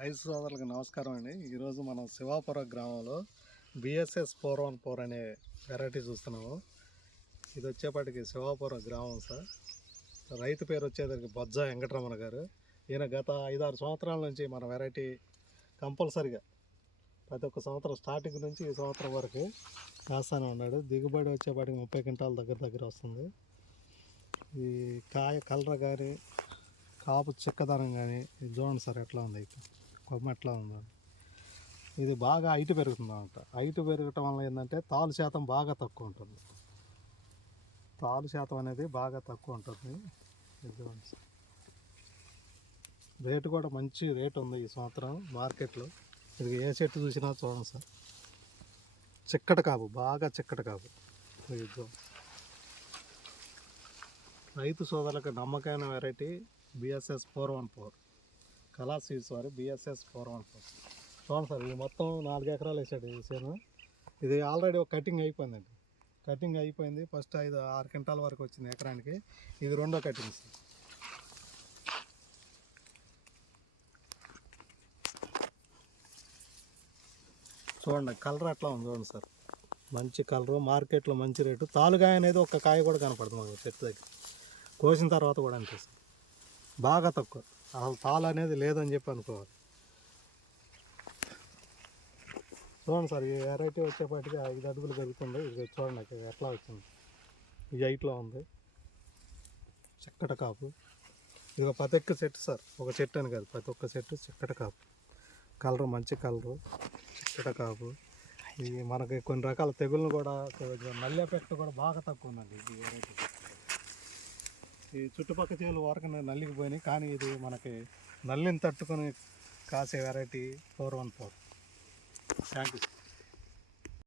రైతు సోదరులకు నమస్కారం అండి. ఈరోజు మనం శివాపురం గ్రామంలో బిఎస్ఎస్ 414 అనే వెరైటీ చూస్తున్నాము. ఇది వచ్చేపాటికి శివాపురం గ్రామం సార్. రైతు పేరు వచ్చేసరికి బొజ్జ వెంకటరమణ గారు. ఈయన గత 5-6 సంవత్సరాల నుంచి మన వెరైటీ కంపల్సరిగా ప్రతి ఒక్క సంవత్సరం స్టార్టింగ్ నుంచి ఈ సంవత్సరం వరకు కాస్తానే ఉన్నాడు. దిగుబడి వచ్చేపాటికి 30 క్వింటాల దగ్గర వస్తుంది. ఈ కాయ కలర్ కానీ కాపు చిక్కదనం కానీ ఇది చూడండి సార్ ఎట్లా ఉంది, కొమ్మ ఎట్లా ఉందో. ఇది బాగా హైట్ పెరుగుతుంది అన్నమాట. హైట్ పెరగటం వల్ల ఏంటంటే తాలు శాతం బాగా తక్కువ ఉంటుంది. తాలు శాతం అనేది బాగా తక్కువ ఉంటుంది. ఇది చూడండి సార్, రేటు కూడా మంచి రేటు ఉంది ఈ సంవత్సరం మార్కెట్లో. ఇది ఏ చెట్టు చూసినా చూడండి సార్, చిక్కటి కాపు, బాగా చిక్కటి కాపు. ఇది రైతు సోదరులకు నమ్మకమైన వెరైటీ బిఎస్ఎస్ 414 కళా సీడ్స్ వారి బిఎస్ఎస్ 414. చూడండి సార్, ఇది మొత్తం 4 ఎకరాలు వేసాడు ఈ చేను. ఇది ఆల్రెడీ ఒక కటింగ్ అయిపోయిందండి. కటింగ్ అయిపోయింది. ఫస్ట్ 5-6 క్వింటాల వరకు వచ్చింది ఎకరానికి. ఇది రెండో కటింగ్ సార్. చూడండి కలర్ ఎట్లా ఉంది చూడండి సార్, మంచి కలరు, మార్కెట్లో మంచి రేటు. తాలుగాయ అనేది ఒక కాయ కూడా కనపడుతుంది మాకు చెట్టు దగ్గర. కోసిన తర్వాత కూడా అనిపిస్తుంది బాగా తక్కువ, అసలు తాలు అనేది లేదని చెప్పి అనుకోవాలి. చూడండి సార్, ఈ వెరైటీ వచ్చేపాటికి 5 అడుగులు పెరుగుతుంది. ఇది చూడండి ఎట్లా వచ్చింది, ఈ హైట్లో ఉంది, చిక్కట కాపు. ఇది ప్రతి ఒక్క చెట్టు సార్, ఒక చెట్టు అని కాదు, ప్రతి ఒక్క చెట్టు చిక్కట కాపు. కలరు మంచి కలరు, చిక్కట కాపు. ఇది మనకి కొన్ని రకాల తెగులను కూడా, నల్లి ఎఫెక్ట్ కూడా బాగా తక్కువ ఉందండి ఈ వెరైటీ. ఈ చుట్టుపక్కల చేలు వరకు నల్లికి పోయినాయి, కానీ ఇది మనకి నల్లిని తట్టుకొని కాసే వెరైటీ 414. Thank you.